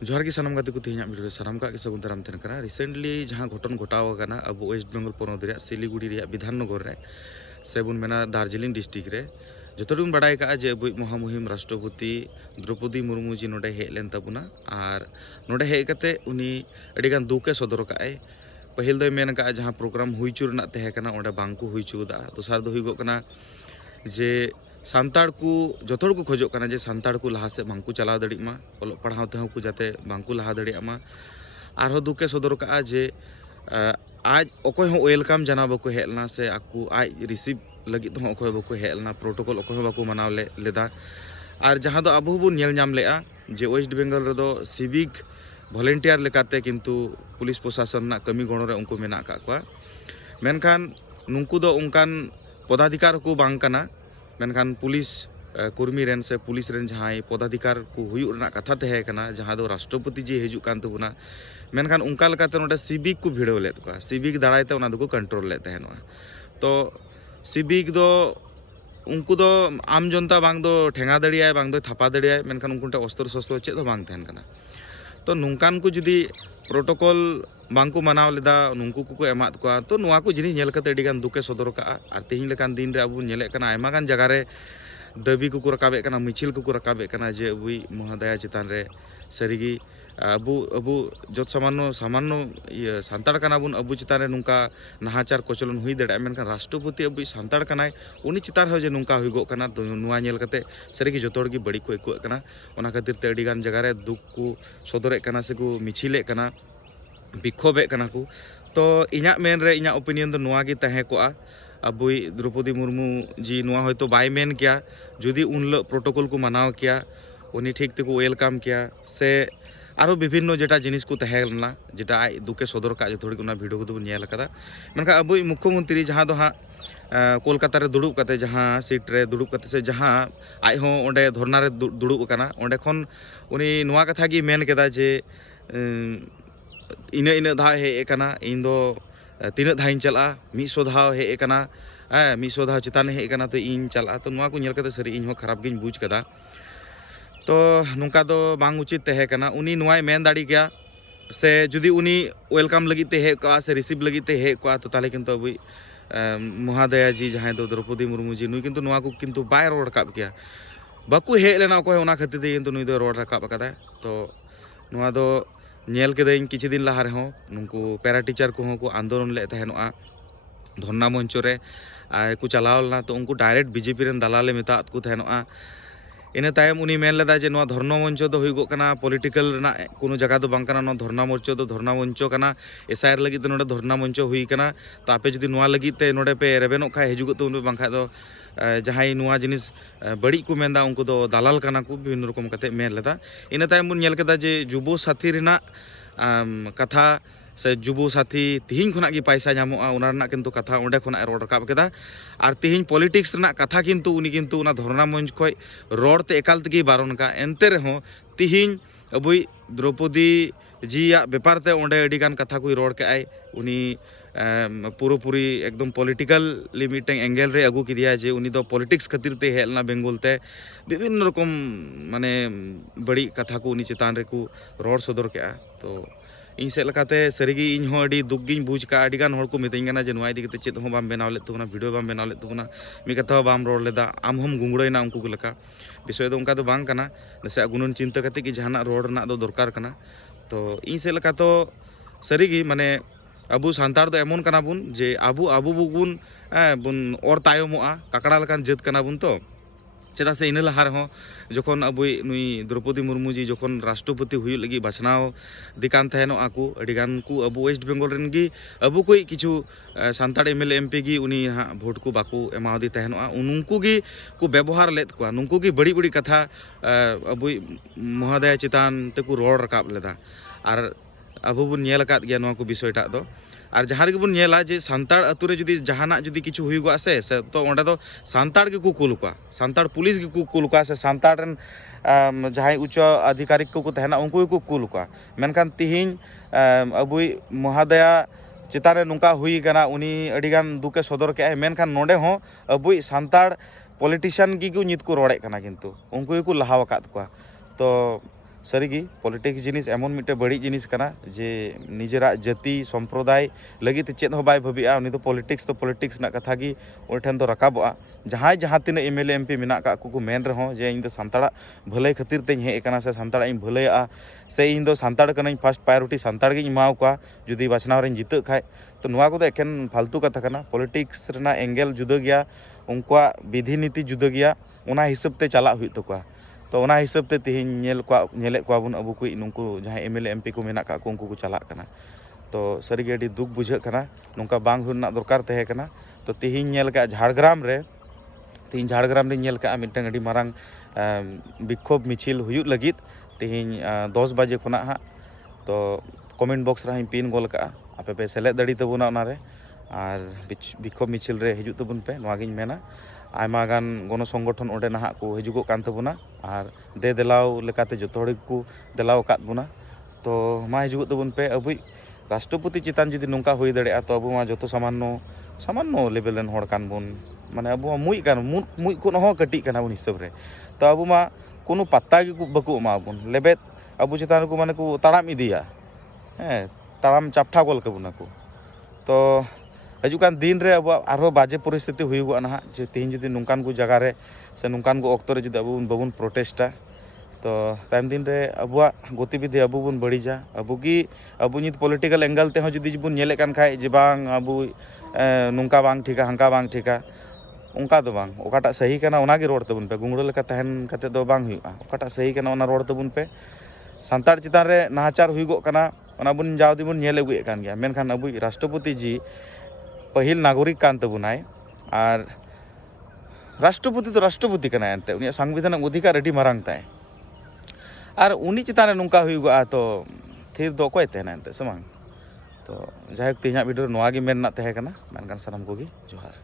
जोहार की सानाम गाते को तेहना वीडियो सानाम का सगुन दाराम तहन कना रिसेंटली जहां घटन घटाव कना अब वेस्ट बेंगल पोनोत रे सिलीगुड़ी रे विधाननगर रे से बुन मेना दार्जिलिंग डिस्ट्रिक्ट रे जोतोडुन बाडाय का जे अबुई महामुहिम राष्ट्रपति Draupadi Murmu ji नोडे hedge lane तबुना are नोडे hedge कते उनी अडिगान दुके सदर काए पहिल दो मेन का जहां प्रोग्राम हुईचु रना तहे कना ओंडे बांको हुईचुदा दोसार दो हुईगो कना जे सानताड़ को जोथोड़ को खोजो कना जे सानताड़ को लहा से बांको चलाव दड़ी मा ओल पढ़ाव ते को जाते बांको लहा दड़ी मा आरो दुके सदर का जे आज अकोय हो वेलकाम जाना बको हेलना से आकु आज रिसीव लगित हो अकोय बको हेलना प्रोटोकॉल अकोय बको मनाव लेदा और जहां दो अबो बुन नेल नाम लेआ जे वेस्ट बेंगल रे दो सिविक वॉलंटियर लेकाते किंतु पुलिस प्रशासन ना कमी गणो रे उनको मेना का कोआ मेनखान नुंकु दो उनकान पदाधिकार को बांग कना मेनखान पुलिस कर्मी रेन से पुलिस रेन जहां पदाधिकार को हुयुग रना कथा तहे कना जहां दो राष्ट्रपति जी हिजुग कान तबुना मेनखान उनका लेकाते नोडे सिविक को भिड़ो लेत कोआ सिविक दाड़ायते उना दो कंट्रोल ले तहनोआ तो सिविक दो उनको दो आम जनता बांग दो ठेंगा दड़ियाय बांग दो थापा दड़ियाय मेनखान उनकुंटे अस्त्र शस्त्र चेद दो बांग तहन कना तो नुकान को जुदी प्रोटोकॉल बांको मनाव लेदा नुंकु को एमात को तो नुआ को जिनिस नेल कते अडिगान दुके सदर का और तेहिं लेकान दिन रे अबु नेले कना आयमा गान जगह रे दाबी को रकाबे कना मिचिल को रकाबे कना जे अबुई महोदया चितान रे सरीगी अबु अबु जत सामान्य सानताड़ कना बुन अबु चितान रे नुंका नाहाचार कोचलन हुई दड़ा मेनखान राष्ट्रपति अबुई सानताड़ कनाय उनी चितान हो जे नुंका हुईगो कना तो नुआ नेल कते सरीगी जतोड़ गी बड़ी को एको कना ओना खातिर ते अडिगान जगह रे दुख को सदरे कना से को मिचिले कना विक्षोभे कना को तो इñा मेन रे इñा ओपिनियन दो नुआ गी तहे कोआ अबुई द्रौपदी मुर्मू जी नुआ होयतो बाय मेन किया जुदी उनल प्रोटोकॉल को मनाव किया उनी ठीक तेको वेलकाम किया से आरो विभिन्न जेटा जिनिस को तहेलना जेटा आज दुके सदर का थोड़ी को वीडियो को नेल कदा मेनखा अबुई मुख्यमंत्री जहां दो हाँ कोलकाता रे दुड़ुब कते जहां सीट रे दुड़ुब कते से जहां आज हो ओंडे धरना रे दुड़ुब कना ओंडे खन उनी नुआ कथा गी मेन केदा जे इना इना धा हे कना इन दो तीन धाइन चला 100 धाव हे कना 100 धाव चितान हे कना तो इन चला तो नुआ को नेल कते सरी इन हो खराब गिन बुझ कदा तो नुका दो बांग उचित तहे कना उनी नुआय मेन दाड़ी गया से जुदी उनी वेलकाम लगी ते हे का से रिसीव लगी ते हे का तो ताले किंतु अबुई महोदया जी जहां दो द्रौपदी मुर्मू जी नुई किंतु नुआ को किंतु बाय रोड रकाब किया बाकू हे लेना को ओना खातिर ते किंतु नुई दो रोड रकाब कदा तो नुआ दो नेल केदाइन किछि दिन लहा रे हो नुंकु पैरा टीचर को आंदोलन ले तहनोआ धरना मंच रे को चलावलना तो उनको डायरेक्ट बीजेपी रेन दलाले मेता को तहनोआ इन तायम उनी मेन लेदा जे नोआ धरना मंच दो हुईगो कना पॉलिटिकल रना कोनो जगह दो बांग कना नो धरना मंच दो धरना मंच कना एसआईआर लगी तो नोडे धरना मंच हुई कना तो आपे जुदी नोआ लगी ते नोडे पे रेबेनो खा हिजुगो तो उन बांखा दो जहां नोआ जिनिस बड़ी को मेंदा उनको दो दलाल कना को विभिन्न रकम कते मेन लेदा इन तायम बुन नेल केदा जे जुबो साथी रेना कथा से जुबो साथी तिहिं खुना की पैसा नामोआ उना रना किंतु कथा ओंडे खुना रोड रकाब केदा और तिहिं पॉलिटिक्स रना कथा किंतु उनी किंतु उना धरना मंच खय रोड ते एकाल तगी बारन का एनते रहो तिहिं अबुई द्रौपदी जी या व्यापार ते ओंडे अडिगान कथा को रोड के आय उनी पूरी एकदम पॉलिटिकल लिमिट एंगल रे अगू किदिया जे उनी दो पॉलिटिक्स खातिर ते हेलना बेंगल ते विभिन्न रकम माने बड़ी कथा को उनी चितान रे को रोड सदर के तो इन से लकाते सरीगी इन हो अडी दुख गिन बुझ का अडिगान होड़ को मितई गना जे नुआ इदी कते चेद हो बाम बनाव ले तुना वीडियो बाम बनाव ले तुना मी कथा बाम रोड लेदा आम हम गुंगड़ोयना उनको लका विषय दो उनका दो बांग कना नसे गुनन चिंता कते कि जहाना रोड ना दो दरकार कना तो इन से लका तो सरीगी माने अबु सानताड़ दो एमन कना बुन जे अबु अबु बुन बुन और तायमोआ काकड़ा लकान जत कना बुन तो चेदा से इन लहा रहो जखन अबुई नुई द्रौपदी मुर्मू जी जखन राष्ट्रपति हुई लगी बाछनाव दिकान तहनो आकु अडिगान को अबु वेस्ट बेंगल रेन गी अबु कोई किछु सानताड़ एमएलए एमपी गी उनी हाँ भोट को बाकू एमावदी तहनो उनको गी को व्यवहार लेद को नुंकु गी बड़ी बड़ी कथा अबुई महोदय चितान तेको रोड रकाब लेदा और अबु बुन नेल काद गया नोआ को विषयटा दो और जहाँ रे बुन नेला जे सानताड़ अतु रे जुदी जहाना जुदी किछु हुईगो से तो ओंडे दो सानताड़ के को कुल को सानताड़ पुलिस के को कुल को से सानताड़ रेन जहां उच्च अधिकारिक को तहना उनको को कुल को मेनखान तिहिं अबुई महोदया चितान रे नुका हुई कना उनी अडिगान दुके सदर के मेनखान नोडे हो अबुई सानताड़ पॉलिटिशियन की नित को रोड़े कना किंतु उनको को लहाव काद को तो सारीगी पॉलिटिक्स जिनिस एमन मिट्टे बड़ी जिनिस कना जे निजेरा जाति सम्प्रदाय लगी चेद हो बाय भाबिया उनी पॉलिटिक्स ना कथा गी उनी ठेन दो राकाबा जहां जहां तीना एमएलए एमपी मेना का को मेन रहो जे इन दो सान्ताड़ा भलाई खातिर तेज हेज कना से सान्ताड़ा इन भलाइया से इन दो सान्ताड़ कनाई फर्स्ट प्रायोरिटी सान्ताड़ गी एमाव का जुदी बाछनाव रेन जितक खाय तो नुआ को एकेन फालतू कथा कना पॉलिटिक्स रेना एंगल जुदा गया उनका विधि नीति जुदा गया उना हिसाब ते चला हुई तकवा तो उना हिसाब ते तेहिन नेले बन अबु को नुंकु जहां एमएलए एमपी को मेना का को उनको को चला कना तो सारीगे अडी दुख बुझे कना नोंका बांग हुना दरकार तहे कना तो तेहिन नेल का झाड़ग्राम रे तेहिन झाड़ग्राम रे नेल का मिटन अडी मारांग विक्षोभ मिছিল हुयुग लगित तेहिन 10 बजे खुना हा तो कमेंट बॉक्स रे पिन गोल का आपे पे सेलेद दाड़ी तबुना ओनारे और विक्षोभ मिছিল रे हिजुग तबुन पे नोवागिन मेना आयमा गान गण संगठन ओंडे नाहा को हिजुगो कान तबुना और दे देलाव लेकाते जतो हड़ को देलाव काद बुना तो मा हिजुगो तबुन पे अबुई राष्ट्रपति चितान जुदी नोंका हुई दाड़ेया तो अबु मा जतो सामान्य लेवल रेन हड़ कान बुन माने अबु मुई कान मुई को हो कटी काना बुन हिसाब रे तो अबु मा कोनो पत्ता गी बाको एमा बुन लेबेद अबु चितान को माने को ताड़ाम इदिया ताड़ाम चापठा गोल कबुना को तो हजुकान दिन रे अब आरो बाजे परिस्थिति हुईगो ना जे तेहिन जुदी नोंकान को जगह रे से नोंकान को ऑक्तो रे जुदी अबु बाबुन प्रोटेस्टा तो तायम दिन रे अबुआ गतिविधि अबु बुन बड़ीजा अबु नित पॉलिटिकल एंगल ते हो जुदी बुन नेले कान खाय जे बांग अबु नोंका बांग ठिका हंका बांग ठिका उनका दो बांग ओकाटा सही कना ओनागे रोड तबुन पे गुंगड़ो लेका तहन कते दो बांग हुआ ओकाटा सही कना ओना रोड तबुन पे सान्ताड़ चितान रे नाहाचार हुईगो कना ओना बुन जावदी बुन नेल अगुए कान गया मेनखान अबु राष्ट्रपति जी पहिल नागरिक कान तबुनाय और राष्ट्रपति तो राष्ट्रपति कना एनते उनी संविधान अधिकार अडी मारांग ताय और उनी चितान रे नोंका हुईगो तो थिर दो कोय तहना एनते समांग तो जायक तेहना वीडियो नोआ गे मेन ना तहे कना मेनखान सानाम कोगी जोहार।